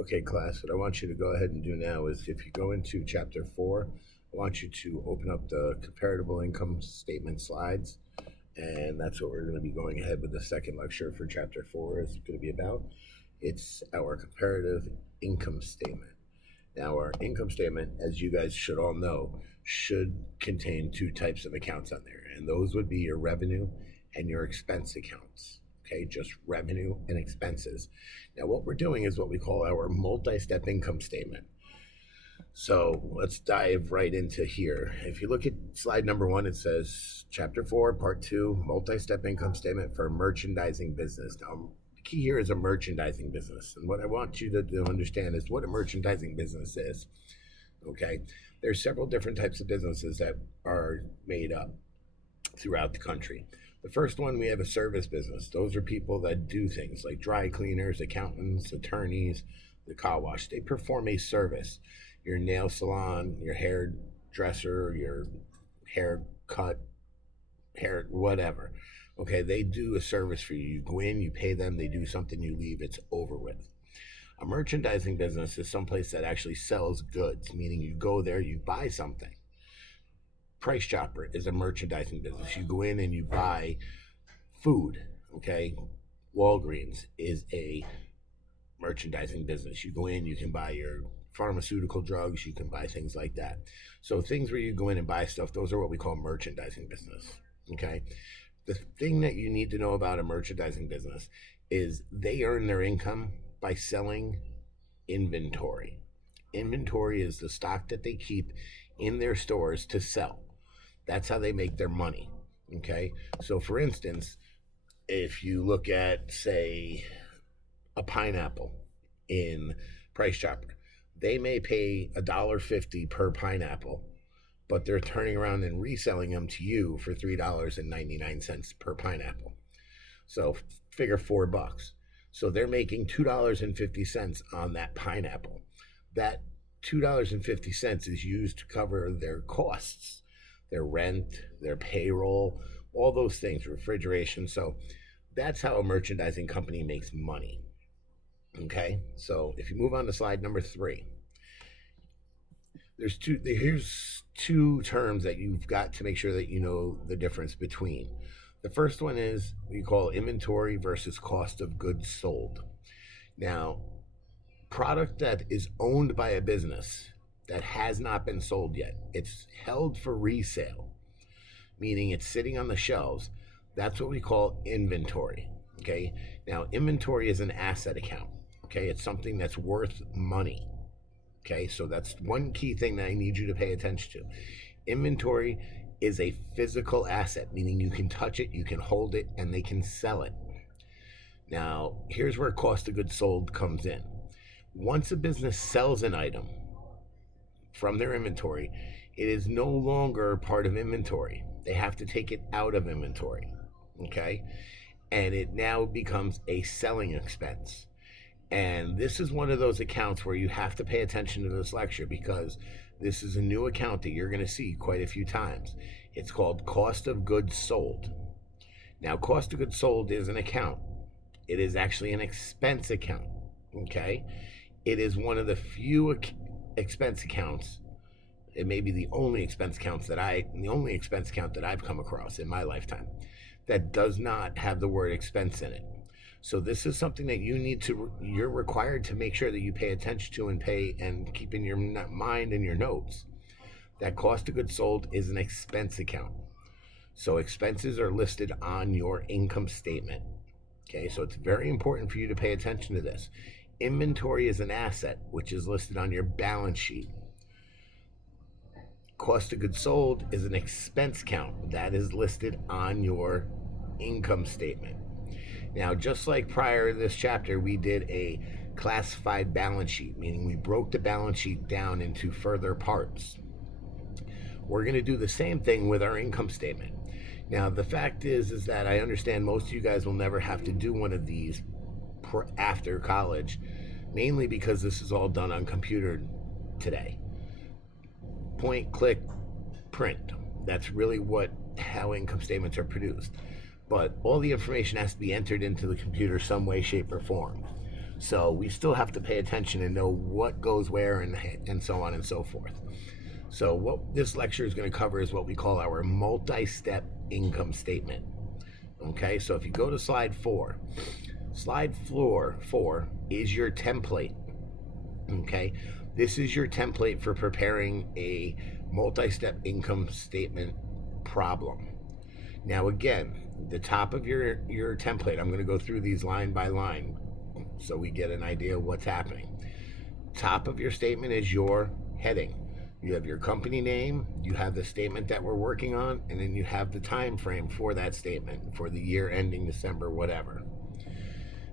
Okay, class, what I want you to go ahead and do now is if you go into chapter 4, I want you to open up the comparable income statement slides. And that's what we're going to be going ahead with. The second lecture for chapter 4 is going to be about. It's our comparative income statement. Now, our income statement, as you guys should all know, should contain two types of accounts on there, and those would be your revenue and your expense accounts. Okay, just revenue and expenses. Now, what we're doing is what we call our multi step income statement. So let's dive right into here. If you look at slide number 1, it says chapter 4, part 2, multi step income statement for a merchandising business. Now, the key here is a merchandising business. And what I want you to understand is what a merchandising business is. Okay, there's several different types of businesses that are made up throughout the country. The first one, we have a service business. Those are people that do things like dry cleaners, accountants, attorneys, the car wash. They perform a service. Your nail salon, your hairdresser, your haircut, hair, whatever. Okay, they do a service for you. You go in, you pay them, they do something, you leave, it's over with. A merchandising business is someplace that actually sells goods, meaning you go there, you buy something. Price Chopper is a merchandising business. You go in and you buy food, okay? Walgreens is a merchandising business. You go in, you can buy your pharmaceutical drugs, you can buy things like that. So things where you go in and buy stuff, those are what we call merchandising business, okay? The thing that you need to know about a merchandising business is they earn their income by selling inventory. Inventory is the stock that they keep in their stores to sell. That's how they make their money. Okay. So, for instance, if you look at, say, a pineapple in Price Chopper, they may pay $1.50 per pineapple, but they're turning around and reselling them to you for $3.99 per pineapple. So, figure $4. So they're making $2.50 on that pineapple. That $2.50 is used to cover their costs, their rent, their payroll, all those things, refrigeration. So that's how a merchandising company makes money. Okay, so if you move on to slide number 3, here's two terms that you've got to make sure that you know the difference between. The first one is we call inventory versus cost of goods sold. Now, product that is owned by a business that has not been sold yet, it's held for resale, meaning it's sitting on the shelves. That's what we call inventory. Okay. Now, inventory is an asset account. Okay. It's something that's worth money. Okay. So that's one key thing that I need you to pay attention to. Inventory is a physical asset, meaning you can touch it, you can hold it, and they can sell it. Now, here's where cost of goods sold comes in. Once a business sells an item from their inventory, it is no longer part of inventory. They have to take it out of inventory, okay? And it now becomes a selling expense. And this is one of those accounts where you have to pay attention to this lecture because this is a new account that you're going to see quite a few times. It's called cost of goods sold. Now, cost of goods sold is an account. It is actually an expense account, okay? It is one of the few expense accounts. It may be the only expense account that I've come across in my lifetime that does not have the word expense in it. So this is something that you're required to make sure that you pay attention to and keep in your mind and your notes. That cost of goods sold is an expense account. So expenses are listed on your income statement. Okay, so it's very important for you to pay attention to this. Inventory is an asset, which is listed on your balance sheet. Cost of goods sold is an expense count that is listed on your income statement. Now, just like prior to this chapter, we did a classified balance sheet, meaning we broke the balance sheet down into further parts. We're going to do the same thing with our income statement. Now, the fact is that I understand most of you guys will never have to do one of these after college, mainly because this is all done on computer today. Point, click, print. That's really how income statements are produced. But all the information has to be entered into the computer some way, shape, or form. So we still have to pay attention and know what goes where and so on and so forth. So what this lecture is going to cover is what we call our multi-step income statement. Okay, so if you go to slide 4, slide 4 is your template. Okay, this is your template for preparing a multi-step income statement problem. Now again, the top of your template, I'm going to go through these line by line so we get an idea of what's happening. Top of your statement is your heading. You have your company name, you have the statement that we're working on, and then you have the time frame for that statement for the year ending December, whatever.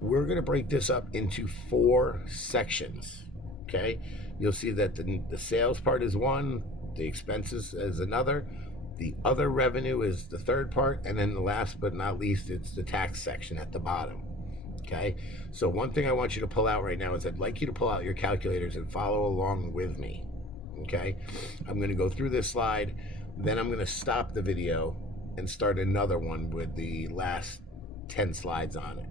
We're going to break this up into 4 sections. Okay, you'll see that the sales part is one, the expenses is another, the other revenue is the third part, and then the last but not least, it's the tax section at the bottom. Okay, so one thing I want you to pull out right now is I'd like you to pull out your calculators and follow along with me. Okay, I'm going to go through this slide, then I'm going to stop the video and start another one with the last 10 slides on it.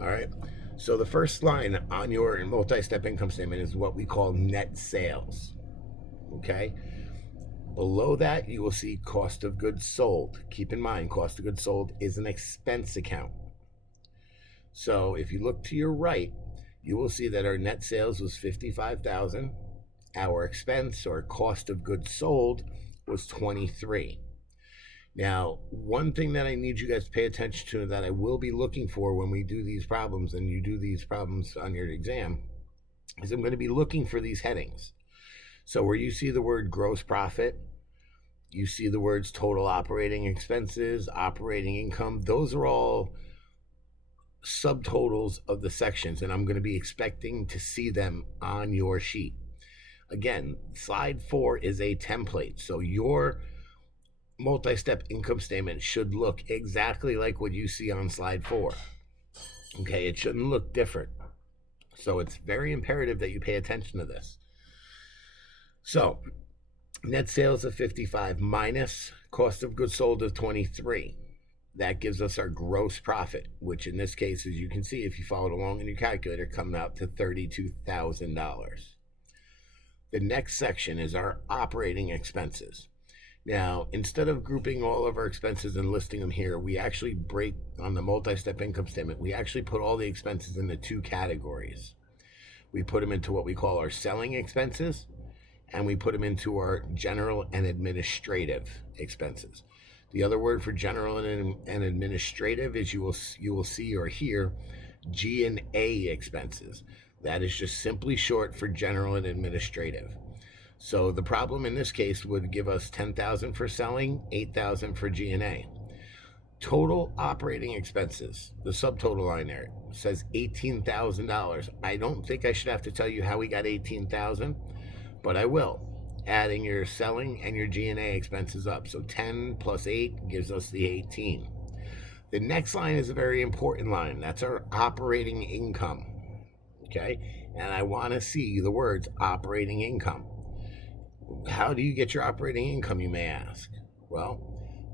All right, so the first line on your multi-step income statement is what we call net sales. Okay, below that you will see cost of goods sold. Keep in mind, cost of goods sold is an expense account. So if you look to your right, you will see that our net sales was $55,000. Our expense or cost of goods sold was $23,000. Now, one thing that I need you guys to pay attention to that I will be looking for when we do these problems and you do these problems on your exam is I'm going to be looking for these headings. So where you see the word gross profit, you see the words total operating expenses, operating income, those are all subtotals of the sections, and I'm going to be expecting to see them on your sheet. Again, slide 4 is a template, so your multi-step income statement should look exactly like what you see on slide 4. Okay, it shouldn't look different. So it's very imperative that you pay attention to this. So net sales of 55 minus cost of goods sold of 23. That gives us our gross profit, which in this case, as you can see, if you followed along in your calculator, come out to $32,000. The next section is our operating expenses. Now, instead of grouping all of our expenses and listing them here, we actually break on the multi-step income statement. We actually put all the expenses into 2 categories. We put them into what we call our selling expenses, and we put them into our general and administrative expenses. The other word for general and administrative is you will see or hear G&A expenses. That is just simply short for general and administrative. So the problem in this case would give us $10,000 for selling, $8,000 for G&A. Total operating expenses, the subtotal line there says $18,000. I don't think I should have to tell you how we got $18,000, but I will. Adding your selling and your G&A expenses up. So 10 plus 8 gives us the 18. The next line is a very important line. That's our operating income. Okay? And I want to see the words operating income. How do you get your operating income, you may ask? Well,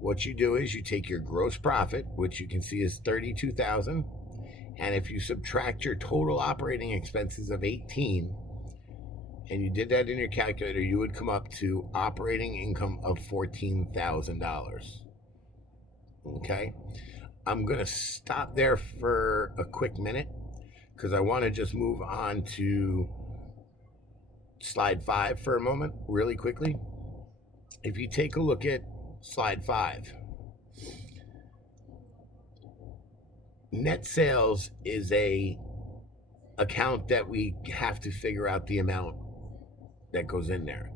what you do is you take your gross profit, which you can see is $32,000, and if you subtract your total operating expenses of 18, and you did that in your calculator, you would come up to operating income of $14,000. Okay? I'm going to stop there for a quick minute because I want to just move on to slide 5 for a moment, really quickly. If you take a look at slide 5, net sales is a account that we have to figure out the amount that goes in there.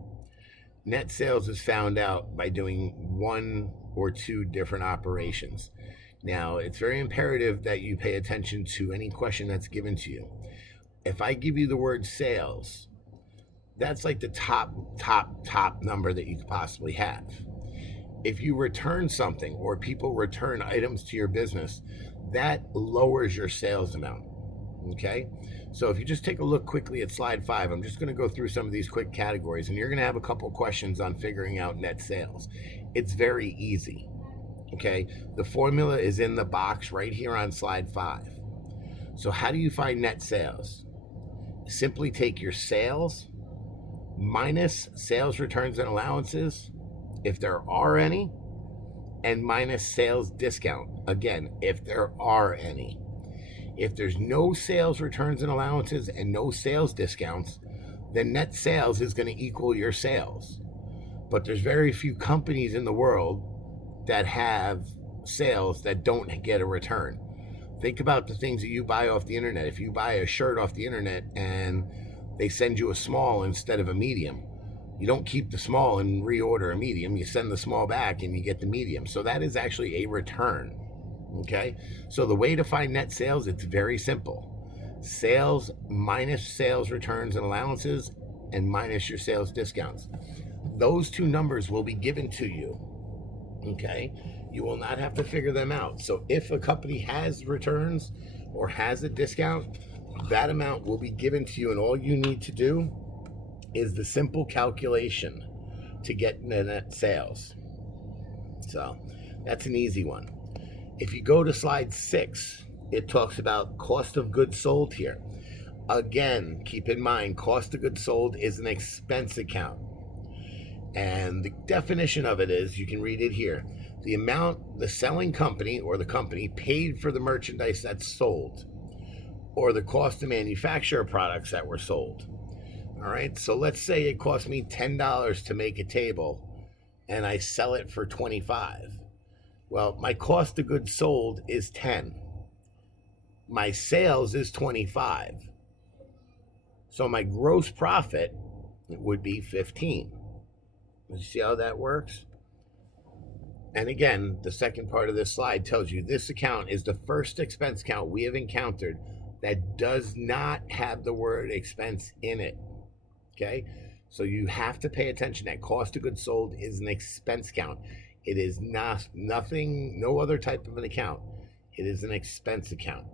Net sales is found out by doing 1 or 2 different operations. Now, it's very imperative that you pay attention to any question that's given to you. If I give you the word sales, that's like the top number that you could possibly have. If you return something or people return items to your business, that lowers your sales amount. Okay? So if you just take a look quickly at slide 5, I'm just going to go through some of these quick categories, and you're going to have a couple questions on figuring out net sales. It's very easy. Okay? The formula is in the box right here on slide 5. So how do you find net sales? Simply take your sales minus sales returns and allowances, if there are any, and minus sales discount, again, if there are any. If there's no sales returns and allowances and no sales discounts, then net sales is going to equal your sales. But there's very few companies in the world that have sales that don't get a return. Think about the things that you buy off the internet. If you buy a shirt off the internet and they send you a small instead of a medium, you don't keep the small and reorder a medium. You send the small back and you get the medium. So that is actually a return. Okay? So the way to find net sales, it's very simple. Sales minus sales returns and allowances and minus your sales discounts. Those two numbers will be given to you. Okay? You will not have to figure them out. So if a company has returns or has a discount, that amount will be given to you, and all you need to do is the simple calculation to get net sales. So that's an easy one. If you go to slide 6, it talks about cost of goods sold here. Again, keep in mind, cost of goods sold is an expense account. And the definition of it is, you can read it here, the amount the selling company or the company paid for the merchandise that's sold, or the cost to manufacture products that were sold. All right, so let's say it cost me $10 to make a table and I sell it for $25. Well, my cost of goods sold is $10. My sales is $25. So my gross profit would be $15. You see how that works? And again, the second part of this slide tells you this account is the first expense account we have encountered that does not have the word expense in it. Okay? So you have to pay attention that cost of goods sold is an expense account. It is nothing, no other type of an account. It is an expense account.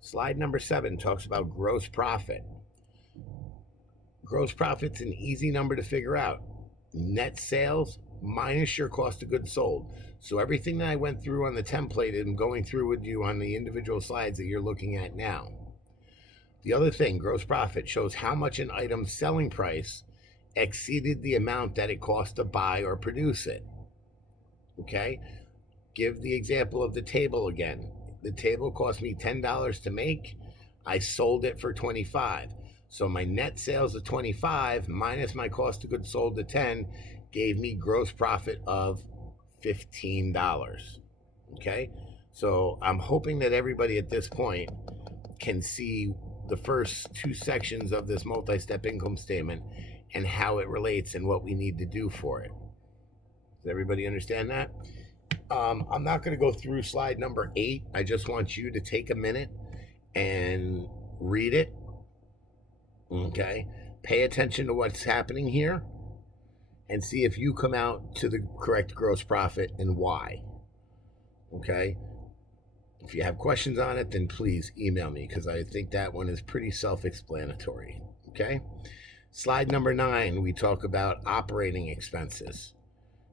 Slide number 7 talks about gross profit. Gross profit's an easy number to figure out. Net sales minus your cost of goods sold. So everything that I went through on the template and going through with you on the individual slides that you're looking at now. The other thing, gross profit shows how much an item's selling price exceeded the amount that it cost to buy or produce it. Okay? Give the example of the table again. The table cost me $10 to make. I sold it for $25. So my net sales of $25 minus my cost of goods sold of $10 gave me gross profit of $15. Okay? So I'm hoping that everybody at this point can see the first 2 sections of this multi-step income statement and how it relates and what we need to do for it. Does everybody understand that? I'm not going to go through slide number 8. I just want you to take a minute and read it. Okay? Pay attention to what's happening here and see if you come out to the correct gross profit and why. Okay? If you have questions on it, then please email me, because I think that one is pretty self-explanatory. Okay? Slide number 9, we talk about operating expenses.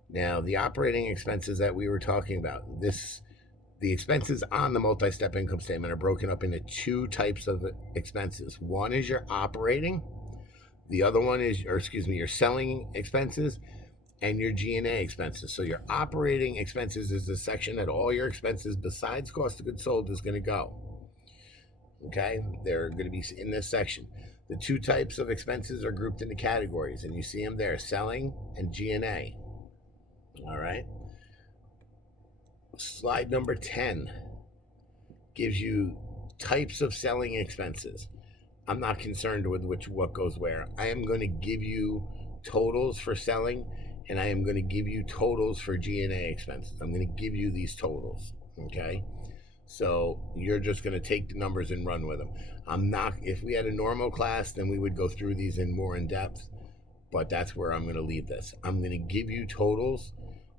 Now, the operating expenses that we were talking about, the expenses on the multi-step income statement are broken up into 2 types of expenses. One is your operating, the other one is, your selling expenses and your G&A expenses. So your operating expenses is the section that all your expenses besides cost of goods sold is going to go. Okay? They're going to be in this section. The 2 types of expenses are grouped into categories, and you see them there, selling and G&A. All right? Slide number 10 gives you types of selling expenses. I'm not concerned with what goes where. I am going to give you totals for selling, and I am going to give you totals for G&A expenses. I'm going to give you these totals, okay? So you're just going to take the numbers and run with them. If we had a normal class, then we would go through these in more in depth, but that's where I'm going to leave this. I'm going to give you totals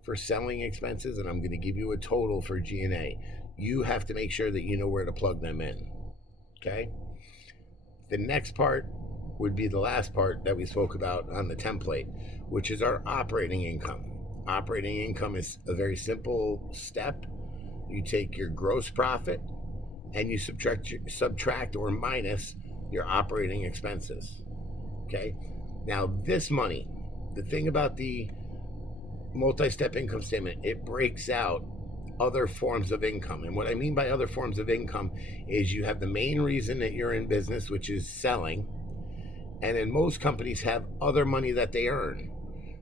for selling expenses, and I'm going to give you a total for G&A. You have to make sure that you know where to plug them in, okay? The next part would be the last part that we spoke about on the template, which is our operating income. Operating income is a very simple step. You take your gross profit and you subtract or minus your operating expenses. Okay? Now, this money, the thing about the multi-step income statement, it breaks out other forms of income. And what I mean by other forms of income is you have the main reason that you're in business, which is selling. And then most companies have other money that they earn.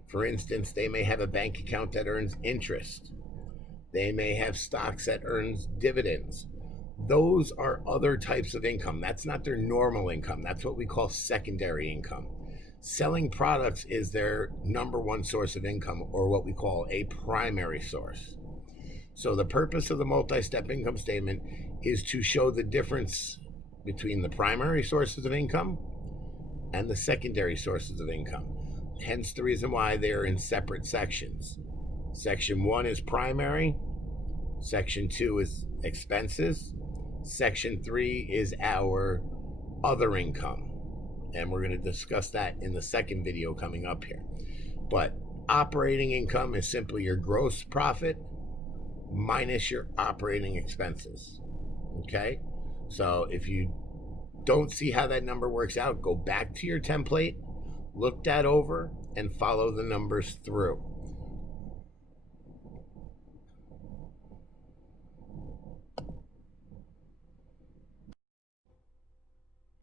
For instance, they may have a bank account that earns interest. They may have stocks that earns dividends. Those are other types of income. That's not their normal income. That's what we call secondary income. Selling products is their number one source of income, or what we call a primary source. So the purpose of the multi-step income statement is to show the difference between the primary sources of income and the secondary sources of income. Hence the reason why they're in separate sections. Section 1 is primary. Section 2 is expenses. Section 3 is our other income. And we're going to discuss that in the second video coming up here. But operating income is simply your gross profit minus your operating expenses. Okay? So if you don't see how that number works out, go back to your template, look that over, and follow the numbers through.